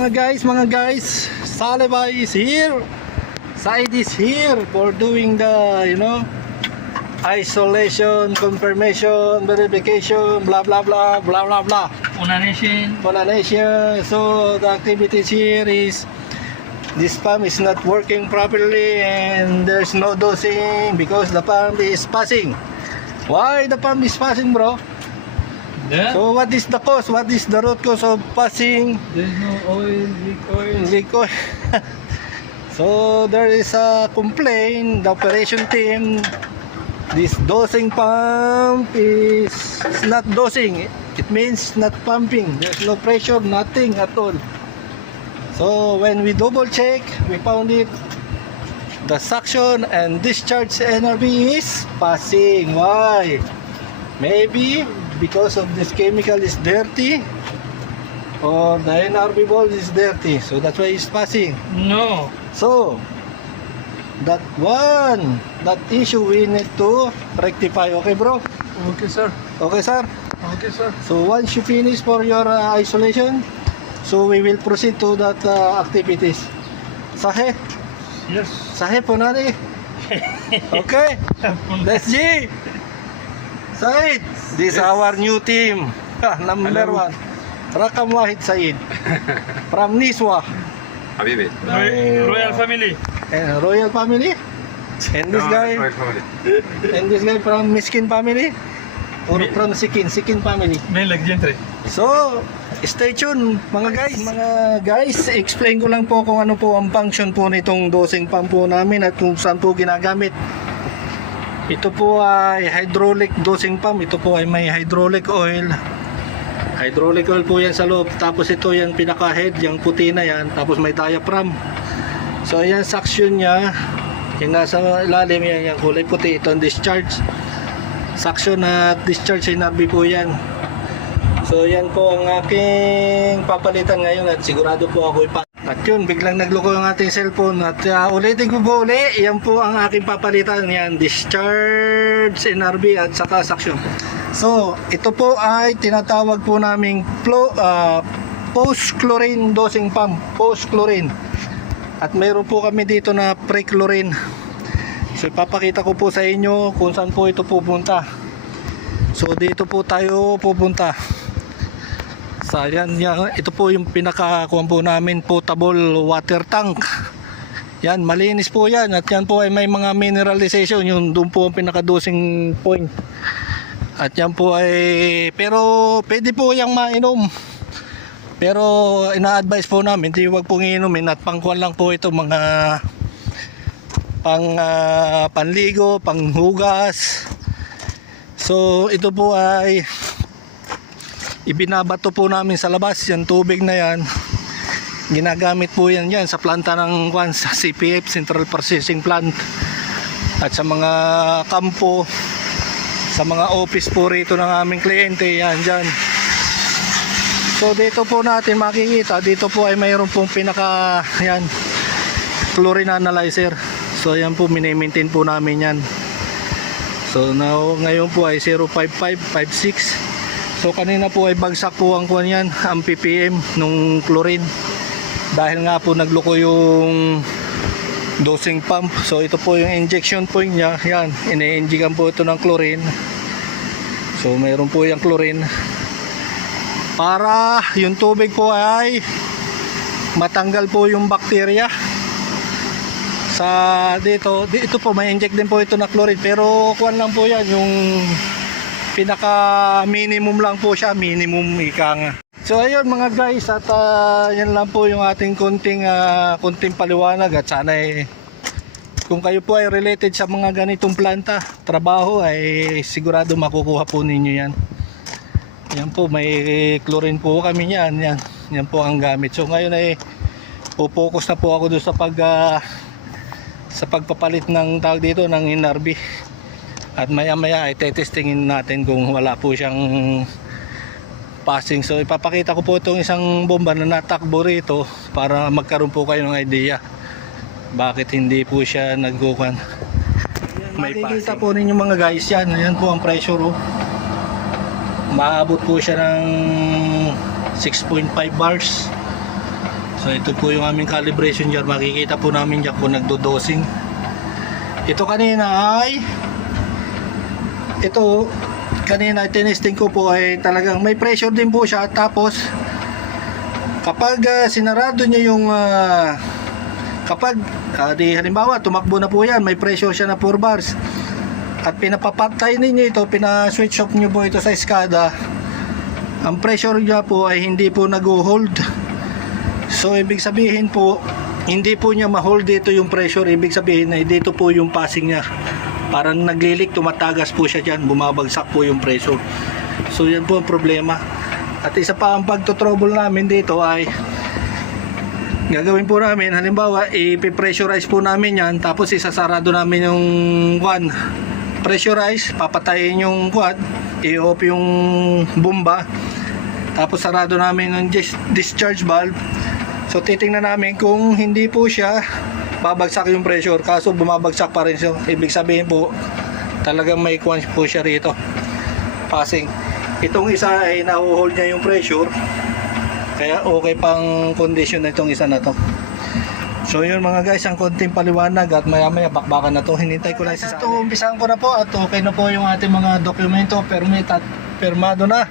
mga guys, Salibay is here. Said is here for doing the, isolation, confirmation, verification, blah blah blah, blah blah blah. Onanation. So the activities here is this pump is not working properly and there's no dosing because the pump is passing. Why the pump is passing, bro? Yeah. So what is the cause? What is the root cause of passing? There's no oil, Leak oil. So there is a complaint. The operation team, this dosing pump is not dosing. It means not pumping. There's no pressure, nothing at all. So when we double check, we found it. The suction and discharge NRV is passing. Why? Maybe because of this chemical is dirty or the NRV ball is dirty, so that's why it's passing. No. So that issue we need to rectify. Okay, bro? Okay, sir. Okay, sir. Okay, sir. So once you finish for your isolation, so we will proceed to that activities. Sahe Yes. po nani. Okay, let's G. Said, this is our new team. Number Hello. 1, Rakam Wahid Said from Niswa Habibi. Royal family. and Royal family. And this guy, Royal family. and this guy from Miskin family or from Sikin family. Main like gentry. So, stay tuned mga guys. Explain ko lang po kung ano po ang function po nitong dosing pump po namin at kung saan po ginagamit. Ito po ay hydraulic dosing pump. Ito po ay may hydraulic oil. Hydraulic oil po yan sa loob. Tapos ito yan pinaka head, yung puti na yan. Tapos may diaphragm. So ayan suction niya. Yung nasa ilalim yan, yung kulay puti. Ito ang discharge. Suction at discharge NRV po yan. So yan po ang aking papalitan ngayon at sigurado po ako At yun, biglang nagloko yung ating cellphone. At ulitin ko po uli, yan po ang aking papalitan. Yan, discharge NRV at saka suction. So, ito po ay tinatawag po naming post-chlorine dosing pump. Post-chlorine. At mayroon po kami dito na pre-chlorine. So, ipapakita ko po sa inyo kung saan po ito pupunta. So, dito po tayo pupunta. So, yan, ito po yung pinakakuha po namin, potable water tank. Yan, malinis po yan. At yan po ay may mga mineralization. Yung doon po ang pinaka-dosing point. At yan po ay, pero pwede po yung mainom. Pero ina-advise po namin, hindi wag pong iinumin at pangkuhan lang po ito mga panligo, panghugas. So ito po ay ibinabato po namin sa labas, yung tubig na yan. Ginagamit po yan sa planta ng sa CPF, Central Processing Plant. At sa mga kampo, sa mga office po rito ng aming kliyente, yan dyan. So dito po natin makikita, dito po ay mayroon pong pinaka yan, chlorine analyzer. So yan po, mini-maintain po namin yan. So now, ngayon po ay 05556. So kanina po ay bagsak po ang kuwan yan, ang ppm nung chlorine. Dahil nga po nagloko yung dosing pump. So ito po yung injection point niya. Yan, ine-injekan po ito ng chlorine. So mayroon po yung chlorine para yung tubig po ay matanggal po yung bakterya. Sa dito po may inject din po ito na chlorine, pero kuwan lang po yan, yung pinaka minimum lang po siya, minimum ika nga. So ayun mga guys, at yan lang po yung ating konting paliwanag. At sana kung kayo po ay related sa mga ganitong planta, trabaho, ay sigurado makukuha po ninyo yan. Yan po, may chlorine po kami yan. Yan po ang gamit. So ngayon ay pupokus na po ako doon sa pagpapalit ng tawag dito ng NRV. At maya maya ay tetestingin natin kung wala po siyang passing. So ipapakita ko po itong isang bomba na natakbo rito para magkaroon po kayo ng idea bakit hindi po siya nagkukan. May makikita po ninyo mga guys, yan po ang pressure. Maabot po siya ng 6.5 bars. So ito po yung aming calibration dyan. Makikita po namin dyan kung nagdo-dosing. Ito kanina ay kanina tinesting ko po ay talagang may pressure din po siya. Tapos kapag sinarado nyo yung di halimbawa tumakbo na po yan, may pressure siya na 4 bars at pinapapatay ninyo ito, pinaswitch off nyo po ito sa SCADA, ang pressure niya po ay hindi po nag-hold. So ibig sabihin po hindi po niya ma-hold dito yung pressure. Ibig sabihin na dito po yung passing niya, parang naglilik, tumatagas po siya dyan, bumabagsak po yung pressure. So yan po ang problema. At isa pa ang pagto-trouble namin dito ay gagawin po namin, halimbawa ipipressurize po namin yan, tapos isasarado namin yung pressurize, papatayin yung i-off yung bomba, tapos sarado namin yung discharge valve. So titingnan namin kung hindi po siya babagsak yung pressure, kaso bumabagsak pa rin siya. Ibig sabihin po talagang may quench po siya rito, passing. Itong isa ay nahuhold niya yung pressure, kaya okay pang condition na itong isa na to. So yun mga guys, ang konting paliwanag at maya maya bakbakan na to. Hinintay ko lang sa ito, umpisahan ko na po at okay na po yung ating mga dokumento, permit at permado na.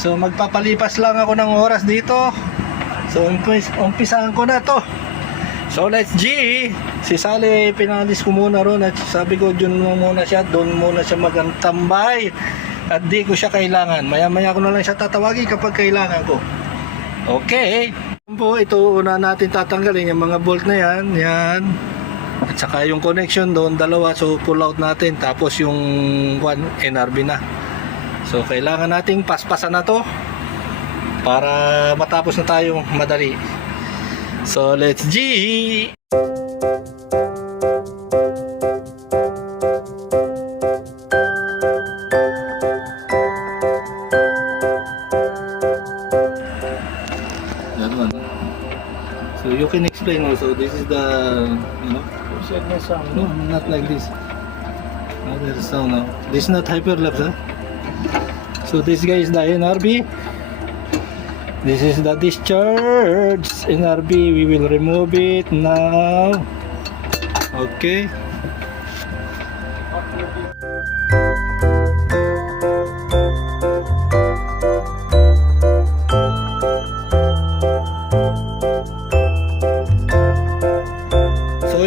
So magpapalipas lang ako ng oras dito. So umpisahan ko na to. So let's G. Si Sally pinalis ko muna ron at sabi ko dun muna siya, doon muna siya magantambay at di ko siya kailangan. Maya maya ko na lang siya tatawagin kapag kailangan ko. Okay po, ito una natin tatanggalin yung mga bolt na yan at saka yung connection doon, dalawa. So pull out natin, tapos yung NRB na. So kailangan nating paspasan na to para matapos na tayo madali. So let's G. So you can explain also, this is the, no, not like this. No, there's sound now. This is not hyperlapse, huh? So this guy is the NRB. This is the discharge NRB. We will remove it now. Okay.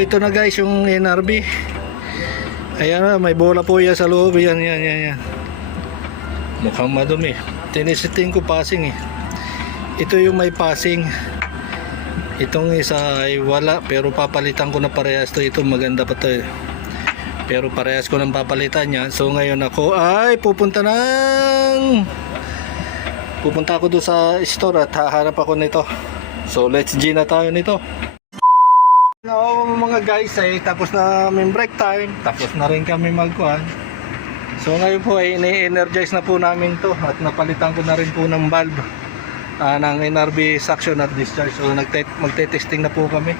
Ito na guys yung NRB. Ayan na, may bola po yan sa loob. Yan. Mukhang madumi. Tinisiting ko passing eh. Ito yung may passing. Itong isa ay wala, pero papalitan ko na parehas to. Ito maganda pa to eh. Pero parehas ko nang papalitan yan. So ngayon ako ay pupunta ako doon sa store at hahanap ako nito. So let's G na tayo nito. No, mga guys, ay tapos na may break time, tapos na rin kami magkuhan. So ngayon po ay ini-energize na po namin to at napalitan ko na rin po ng valve ng NRB suction at discharge. So magte-testing na po kami.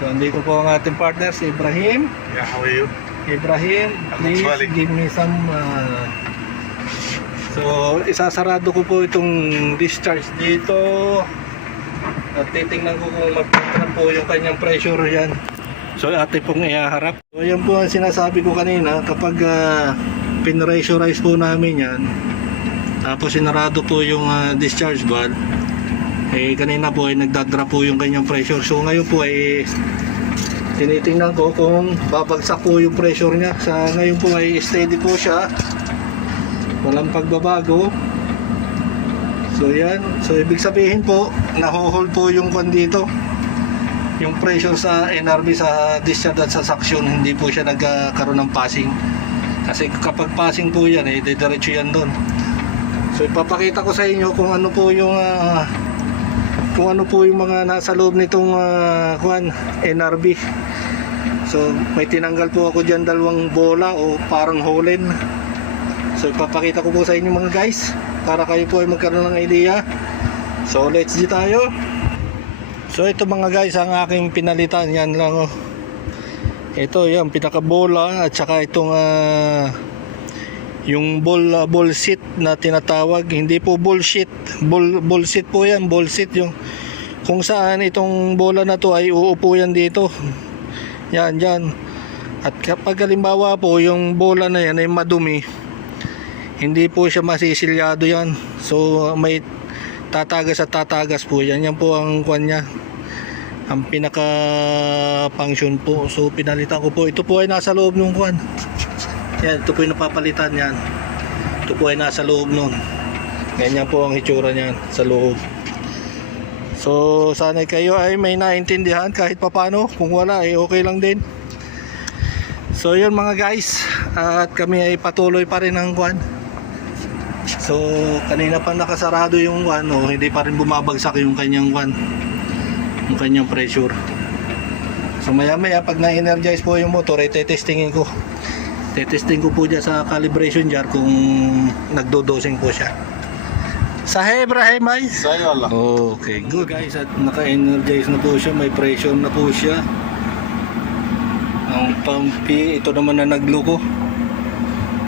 So andito po ang ating partner si Ibrahim. Yeah, how are you? Ibrahim, please give me some so isasarado ko po itong discharge dito. At titingnan ko kung magpunta po yung kanyang pressure yan. So ate pong ihaharap. So yan po ang sinasabi ko kanina, kapag pinressurize po namin yan, tapos sinarado po yung discharge valve, kanina po ay nagdadrop po yung kanyang pressure. So ngayon po ay tinitingnan ko kung babagsak po yung pressure niya. Sa ngayon po ay steady po siya, walang pagbabago. So yan, so ibig sabihin po naho-hold po yung dito, yung pressure sa NRB sa discharge at sa suction, hindi po siya nagkaroon ng passing. Kasi kapag passing po yan didiretso yan doon. So ipapakita ko sa inyo kung ano po yung mga nasa loob nitong NRB. So may tinanggal po ako dyan, dalawang bola o parang holen. So ipapakita ko po sa inyo mga guys, para kayo po ay magkaroon ng idea. So let's G tayo. So ito mga guys ang aking pinalitan. Yan lang oh. Ito yan, pinakabola at saka itong yung ball seat na tinatawag. Hindi po bullshit, ball seat po yan. Ball seat, yung kung saan itong bola na to ay uupo yan dito. Yan, yan. At kapag halimbawa po yung bola na yan ay madumi, hindi po siya masisilyado yan. So may tatagas at tatagas po yan. Yan po ang kwan niya, ang pinaka function po. So pinalitan ko po. Ito po ay nasa loob ng kwan. Yan, ito po yung napapalitan yan. Ito po ay nasa loob nun. Ganyan po ang hitsura niyan sa loob. So sana kayo ay may naintindihan kahit papano. Kung wala ay okay lang din. So yun mga guys, at kami ay patuloy pa rin ang kwan. So kanina pa nakasarado yung kwan, hindi pa rin bumabagsak yung kanyang kwan, yung kanyang pressure. So maya maya pag na-energize po yung motor, testingin ko. Tetesting ko po dyan sa calibration jar kung nagdodosing po siya. Sahih Ibrahim ay? Sahih Allah. Okay, good guys, at naka-energize na po siya, may pressure na po siya. Ang pumpi, ito naman na nagloko.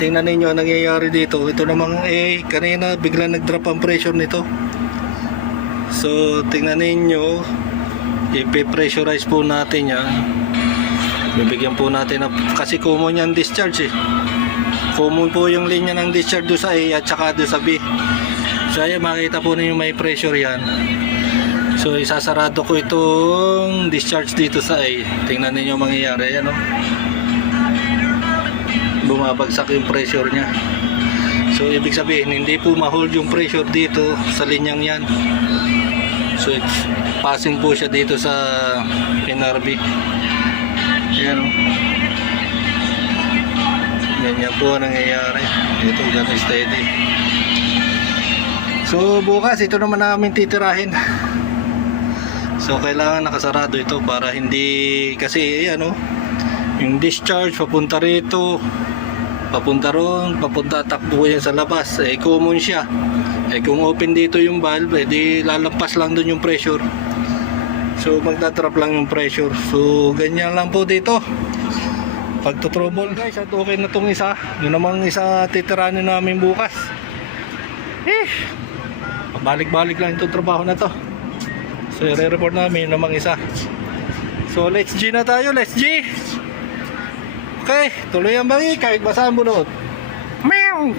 Tingnan ninyo ang nangyayari dito. Ito namang kanina bigla nag-drop ang pressure nito. So tingnan ninyo, ipe-pressurize po natin yan. Bibigyan po natin kasi common yan discharge Common po yung linya ng discharge do sa A at saka do sa B. So ayan, makita po ninyo may pressure yan. So isasarado ko itong discharge dito sa A. Tingnan ninyo mangyayari. Ayan, bumabagsak yung pressure nya. So ibig sabihin hindi po ma-hold yung pressure dito sa linyang yan. So it's passing po siya dito sa NRB. Ayan, ganyan po nangyayari. Ito ganun steady. So bukas ito naman namin titirahin. So kailangan nakasarado ito para hindi, kasi yung discharge papunta rito, papunta ron, papunta, takbo yan sa labas. Common siya. Kung open dito yung valve, di lalampas lang dun yung pressure. So magdadrop lang yung pressure. So ganyan lang po dito pagtutrouble guys. At okay na tong isa. Yun namang isa titiranin namin bukas. Balik-balik lang itong trabaho na to. So i-report namin namang isa. So let's G na tayo. Let's G. Okay, tuloy ang bangi kahit basaan bunot. Meow.